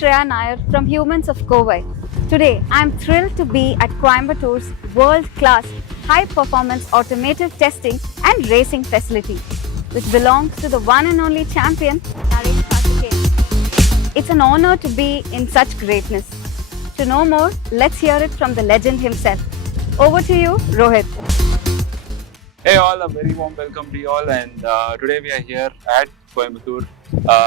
Shreya Nair from Humans of Kovai. Today, I am thrilled to be at Coimbatre's world-class high-performance automotive testing and racing facility, which belongs to the one and only champion, Narain Karthikeyan. It's an honor to be in such greatness. To know more, let's hear it from the legend himself. Over to you, Rohit. Hey all, a very warm welcome to you all, and today we are here at Coimbatore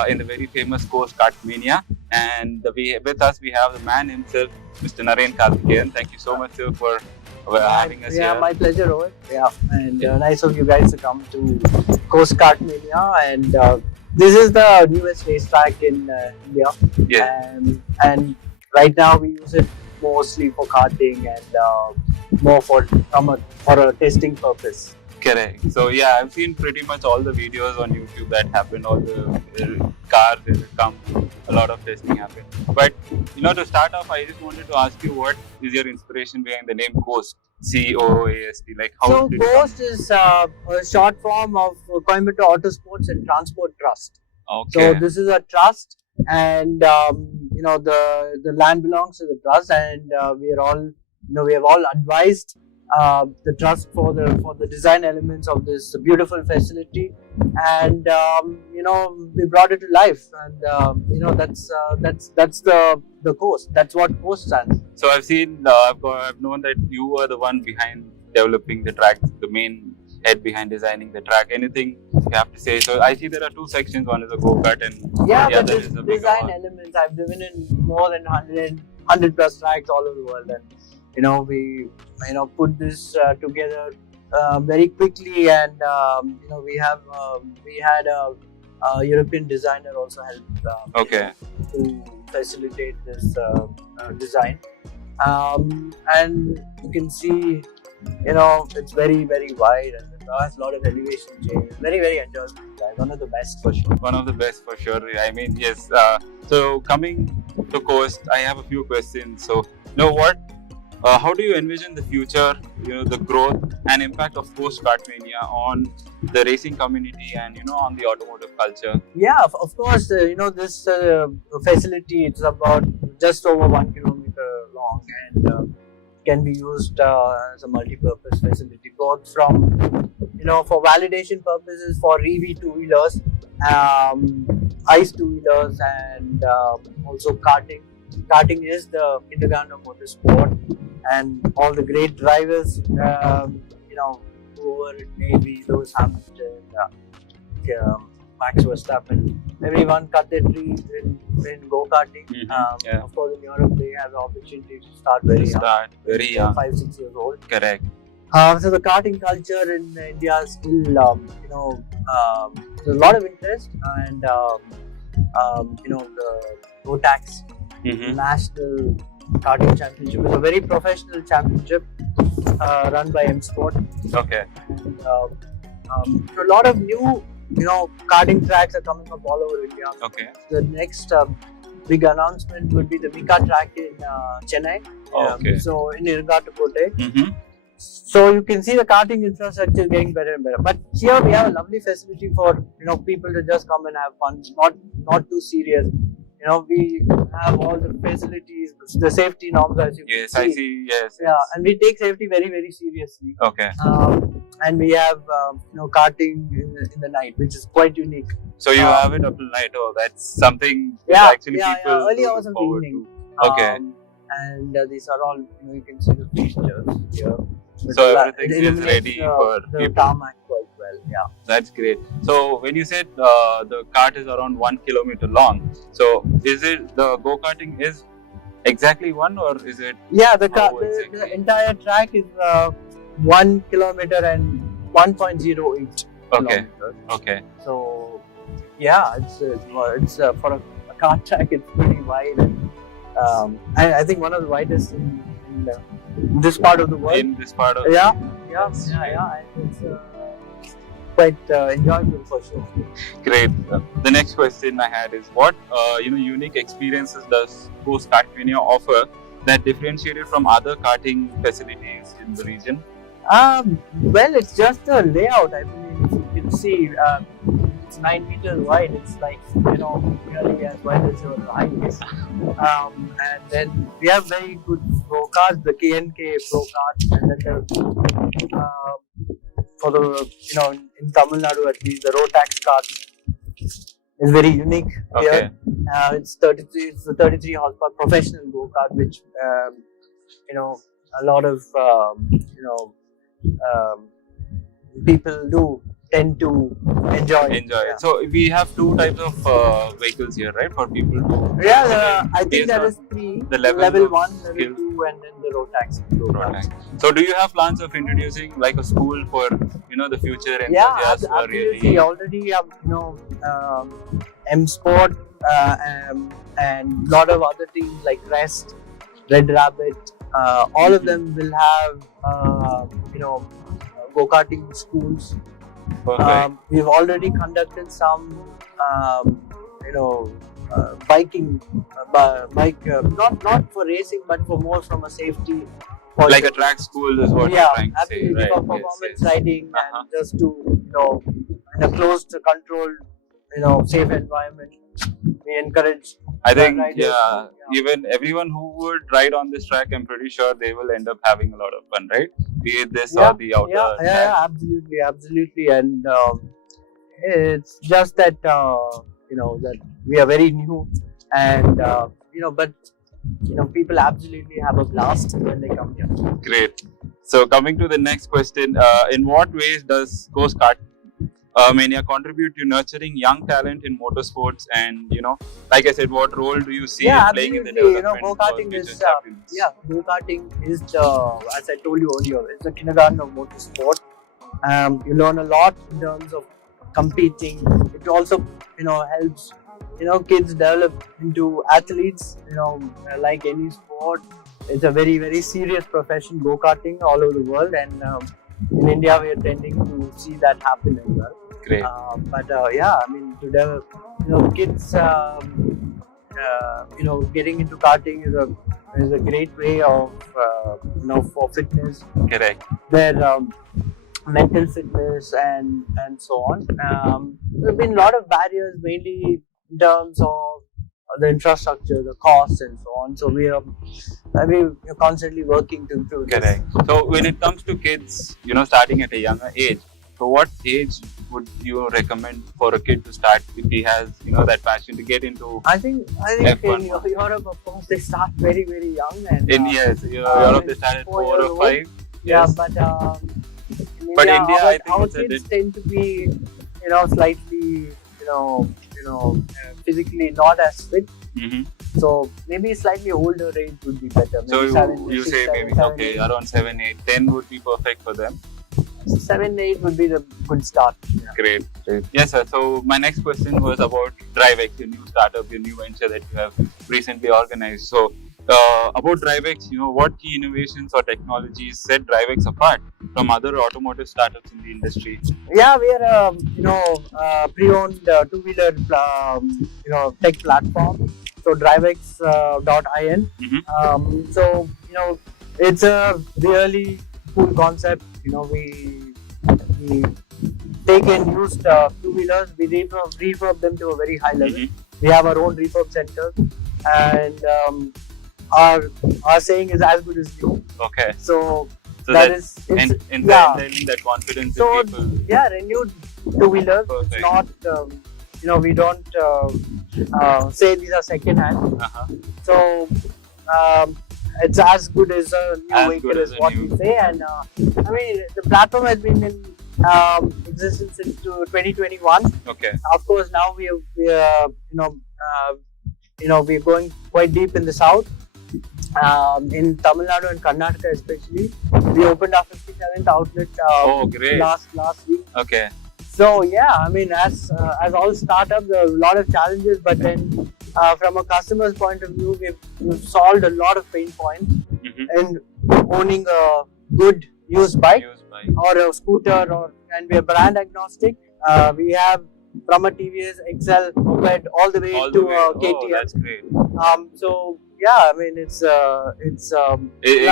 in the very famous course Kartmania, and with us we have the man himself, Mr. Narain Karthikeyan. Thank you so much sir for having us here. Yeah, my pleasure, Rohit. Yeah, and nice of you guys to come to Coast Kartmania, and this is the newest racetrack in India. Yeah. And right now we use it mostly for karting and more for a testing purpose. Correct. So yeah, I've seen pretty much all the videos on YouTube that happen, all the cars that come, a lot of testing happen. But to start off, I just wanted to ask you, what is your inspiration behind the name Coast? C-O-A-S-T. Like how So did it Coast is a short form of Coimbatore Autosports and Transport Trust. come? Okay. So this is a trust, and the land belongs to the trust, and we have all advised the trust for the design elements of this beautiful facility, and we brought it to life, and that's the Coast. That's what Coast stands. So I've seen, I've known that you were the one behind developing the track, the main head behind designing the track. Anything you have to say? So I see there are two sections. One is a go-kart and Yeah, the but other this is a bigger design one. elements, I've driven in more than 100 plus tracks all over the world, and we put this together very quickly, and we had a European designer also help Okay. to facilitate this design, and you can see it's very wide, and it has a lot of elevation change. Very enjoyable design. One of the best for sure. One of the best for sure. I mean, yes. So coming to Coast, I have a few questions. So, how do you envision the future, the growth and impact of Coast Kartmania on the racing community and, on the automotive culture? Yeah, of course. This facility, it's about just over 1 kilometer long, and can be used as a multi-purpose facility, both from for validation purposes for EV two-wheelers, ICE two-wheelers, and also karting. Karting is the kindergarten of motorsport, and all the great drivers, whoever it may be, Lewis Hamilton, Max Verstappen, everyone cut their teeth in go-karting. Yeah. Of course, in Europe, they have the opportunity to start very young, 5-6 years old. Correct. So the karting culture in India is still, there's a lot of interest, and the GoTax National Karting Championship is a very professional championship run by M Sport. Okay. And, a lot of new karting tracks are coming up all over India. Okay. The next big announcement would be the Mika track in Chennai. Okay. So in Irgatukote. So you can see the karting infrastructure is getting better and better. But here we have a lovely facility for people to just come and have fun, not too serious. We have all the facilities, the safety norms, as you Yes, can see. I see. Yes. Yeah, and we take safety very seriously. Okay. And we have karting in the night, which is quite unique. So you have it up till night. Oh, that's something Yeah, actually yeah, people yeah. Early look hours of the forward evening. to. Okay. And these are all, you can see the features here. So everything It is illuminates ready for the people. tarmac quite well. Yeah. That's great. So when you said the kart is around 1 kilometer long, so is it the go-karting is exactly one, or is it? Yeah, the exactly? entire track is 1 kilometer and 1.08 Okay. kilometers. Okay. So yeah, it's for a kart track, it's pretty wide, and I think one of the widest in this part of the world. In this part of Yeah. And it's quite enjoyable for sure. Great. The next question I had is, what unique experiences does Coast Kartmania offer that differentiated from other karting facilities in the region? Well, it's just the layout. I mean, if you can see, it's 9 meters wide. It's like, nearly as wide as your highways. And then we have very good go-karts, the K&K go-karts, and then for the, in Tamil Nadu at least, the Rotax kart is very unique here. It's a 33 horsepower professional go-kart, which, a lot of, people tend to enjoy. Yeah. So we have two types of vehicles here, right? For people to. I think there is three. The level 1, level skills. 2, and then the Rotax. So do you have plans of introducing like a school for the future enthusiasts? Yeah, absolutely. We already have M Sport and lot of other teams like Rest, Red Rabbit. All of them will have go-karting schools. We've already conducted some biking, not for racing, but for more from a safety point like of a track school is what you're trying to say, right? For performance riding and just to in a closed, controlled, safe environment. We encourage. I think riders even everyone who would ride on this track, I'm pretty sure they will end up having a lot of fun, right? Be it this or the outer. Yeah, absolutely, and it's just that that we are very new, and but people absolutely have a blast when they come here. Great. So coming to the next question, in what ways does Coast Kart Mania contribute to nurturing young talent in motorsports? And like I said, what role do you see it playing in the development? Go-karting is go-karting is as I told you earlier, it's the kindergarten of motorsport. You learn a lot in terms of competing. It also helps kids develop into athletes. Like any sport, it's a very, very serious profession, go-karting all over the world, and in India we are tending to see that happen as well. Great. To develop, kids, getting into karting is a great way of, for fitness. Correct. Their mental fitness and so on. There have been a lot of barriers, mainly in terms of the infrastructure, the costs, and so on. So we are constantly working to improve. Correct. So when it comes to kids, starting at a younger age, so what age would you recommend for a kid to start if he has, that passion to get into? I think F1. in Europe, of course, they start very, very young. And, in Europe they start at 4 or 5. Yeah, Yes. but India, I think our it's a kids bit- tend to be, slightly, physically not as fit. Mm-hmm. So maybe slightly older age would be better. Maybe So you 6, say 7, maybe 7, okay, 8. around 7, 8, 10 would be perfect for them. 7, 8 would be the good start. Yeah. Great. Yes, sir. So my next question was about DriveX, your new startup, your new venture that you have recently organized. So about DriveX, what key innovations or technologies set DriveX apart from other automotive startups in the industry? Yeah, we are a pre-owned two-wheeler tech platform. So DriveX.in. Mm-hmm. It's a really cool concept. We take in used two-wheelers, we refurb them to a very high level. Mm-hmm. We have our own refurb center, and our saying is as good as new. Okay. So that is and yeah. then that confidence So in people. yeah, renewed two-wheelers. Perfect. Not we don't say these are second hand. Uh-huh. So it's as good as a new As vehicle good as is a what new. we say. And the platform has been in existence since 2021. Okay. Of course, now we're going quite deep in the south. In Tamil Nadu and Karnataka especially, we opened our 57th outlet Great. last week. Okay. So yeah, as all startups, there are a lot of challenges, but then from a customer's point of view, we've solved a lot of pain points Mm-hmm. in owning a good used bike Used by. or a scooter, and we are brand agnostic. We have from a TVS XL moped all the way All to the way. a Oh, KTM. that's great. So yeah, it's You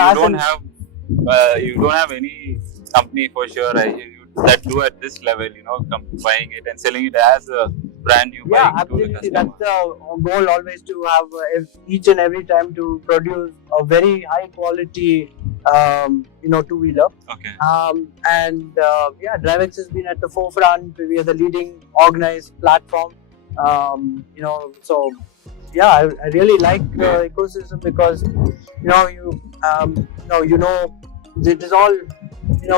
don't have any company for sure. You that do at this level, buying it and selling it as a brand new Yeah, bike to the absolutely. customer. That's the goal, always to have each and every time to produce a very high quality, two-wheeler. Okay. Yeah, Drivex has been at the forefront. We are the leading organized platform. So yeah, I really like the ecosystem because it is all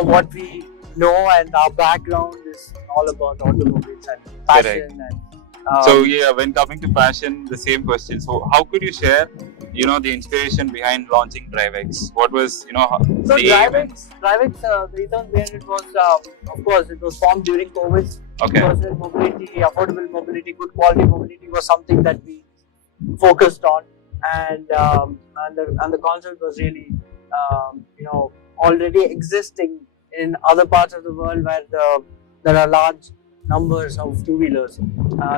what we know, and our background is all about automobiles and passion. And So yeah, when coming to passion, the same question. So how could you share, the inspiration behind launching Drivex? What was, So the aim and- Drivex, the reason behind it was, of course, it was formed during COVID. Okay. Personal mobility, affordable mobility, good quality mobility was something that we focused on, and the concept was really, already existing in other parts of the world where there are large numbers of two-wheelers,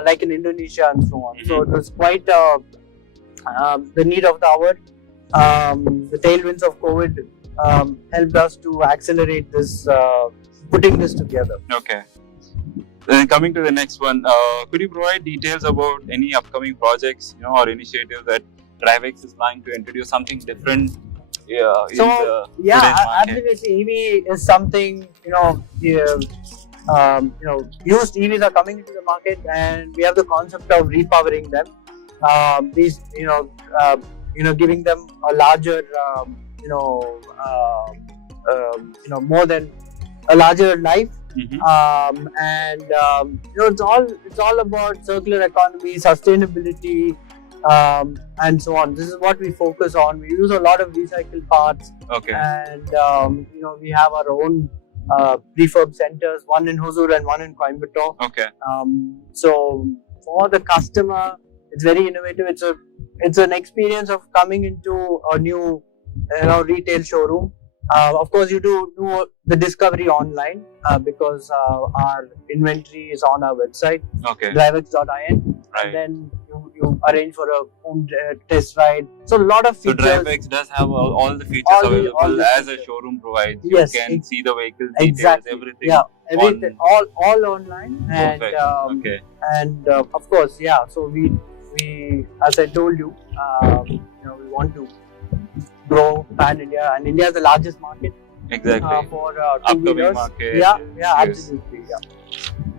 like in Indonesia and so on. So it was quite the need of the hour. The tailwinds of COVID helped us to accelerate this, putting this together. Okay. Then coming to the next one, could you provide details about any upcoming projects, or initiatives that Drivex is planning to introduce something different? In today's market? Absolutely. EV is something, used EVs are coming into the market, and we have the concept of repowering them. Giving them a larger, more than a larger life. It's all about circular economy, sustainability, and so on. This is what we focus on. We use a lot of recycled parts. Okay. And we have our own refurb centers, one in Hosur and one in Coimbatore. Okay. So for the customer, it's very innovative. It's an experience of coming into a new retail showroom. Of course, you do the discovery online because our inventory is on our website, Okay. drivex.in, Right. and then you arrange for a home test ride. So a lot of So features. Drivex does have all the features All the available as a features. showroom provides. Yes, You can see the vehicle details, exactly. everything. Yeah, everything, all online, and Perfect. Okay. of course, yeah. So we as I told you, we want to grow pan India, and India is the largest market Exactly. for Upcoming two-wheelers. market. Yeah, Yes. absolutely. Yeah.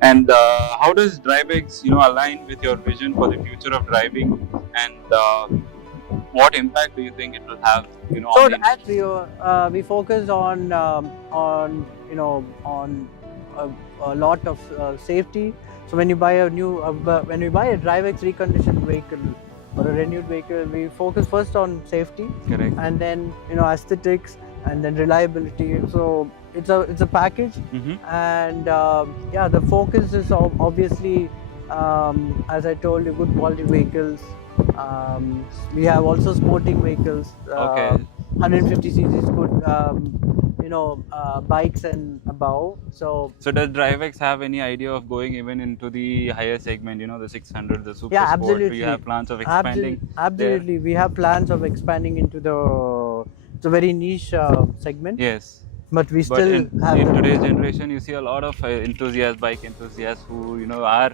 And how does Drivex, align with your vision for the future of driving, and what impact do you think it will have, So on the actually, we focus on a lot of safety. So when you buy a Drivex reconditioned vehicle or a renewed vehicle, we focus first on safety, Correct. and then aesthetics, and then reliability. So it's a package, and the focus is obviously, as I told you, good quality vehicles. We have also sporting vehicles, Okay. 150 cc's good, bikes and above. So does Drivex have any idea of going even into the higher segment, the 600, the Super Yeah, Sport? Do absolutely. you have plans of expanding? Absolutely, we have plans of expanding into it's a very niche segment. Yes. But we But still in have today's generation, you see a lot of bike enthusiasts who, are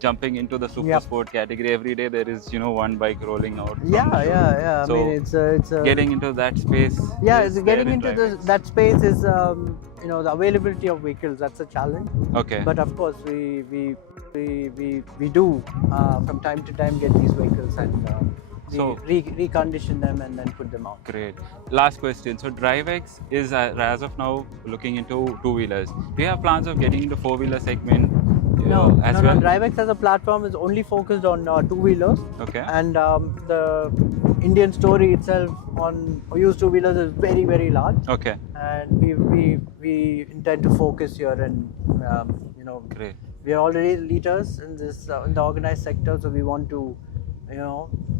jumping into the super Yep. sport category. Every day there is, one bike rolling out. from Yeah. the showroom. I mean, So it's a getting into that space. yeah. is It's getting there in into Drivex. that space is the availability of vehicles. That's a challenge. Okay. But of course, we do from time to time get these vehicles, and So- recondition them and then put them out. Great. Last question. So Drivex is as of now looking into two-wheelers. Do you have plans of getting into four-wheeler segment as well? No. Drivex as a platform is only focused on two-wheelers, Okay. and the Indian story itself on used two-wheelers is very, very large, Okay. and we intend to focus here, and Great. we are already leaders in this in the organized sector, so we want to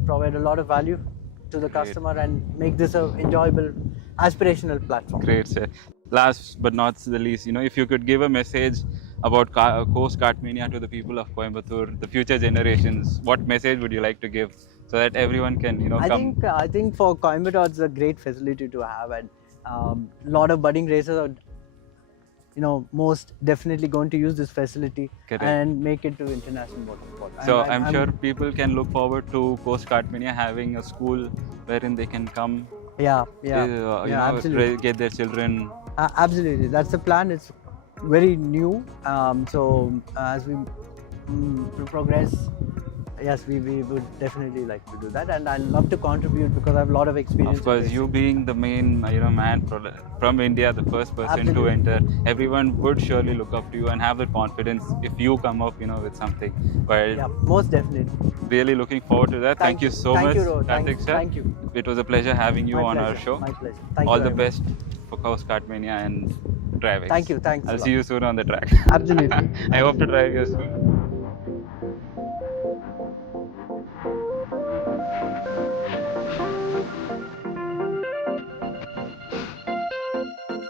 provide a lot of value to the customer and make this an enjoyable, aspirational platform. Great, sir. Last but not the least, if you could give a message about Coast Kartmania to the people of Coimbatore, the future generations, what message would you like to give so that everyone can, come? I think for Coimbatore it's a great facility to have, and a lot of budding racers are most definitely going to use this facility Correct. and make it to international motorsport. So And I'm sure people can look forward to Coast Guard Mania having a school wherein they can come, absolutely. get their children. Absolutely, that's the plan. It's very new. So as we progress, yes, we would definitely like to do that, and I'd love to contribute because I have a lot of experience. Of course, in you racing. being the main man from India, the first person to Absolutely. enter, everyone would surely look up to you and have the confidence if you come up with something. But Yeah, most definitely. really looking forward to that. Thank you so Thank much, you, Ro. Karthik sir. Thank you. It was a pleasure having you My on pleasure. our show. My pleasure. Thank All you the very best for Coast Guard Mania and driving. Thank you. Thanks. I'll see you soon on the track. Absolutely. I hope to drive you soon.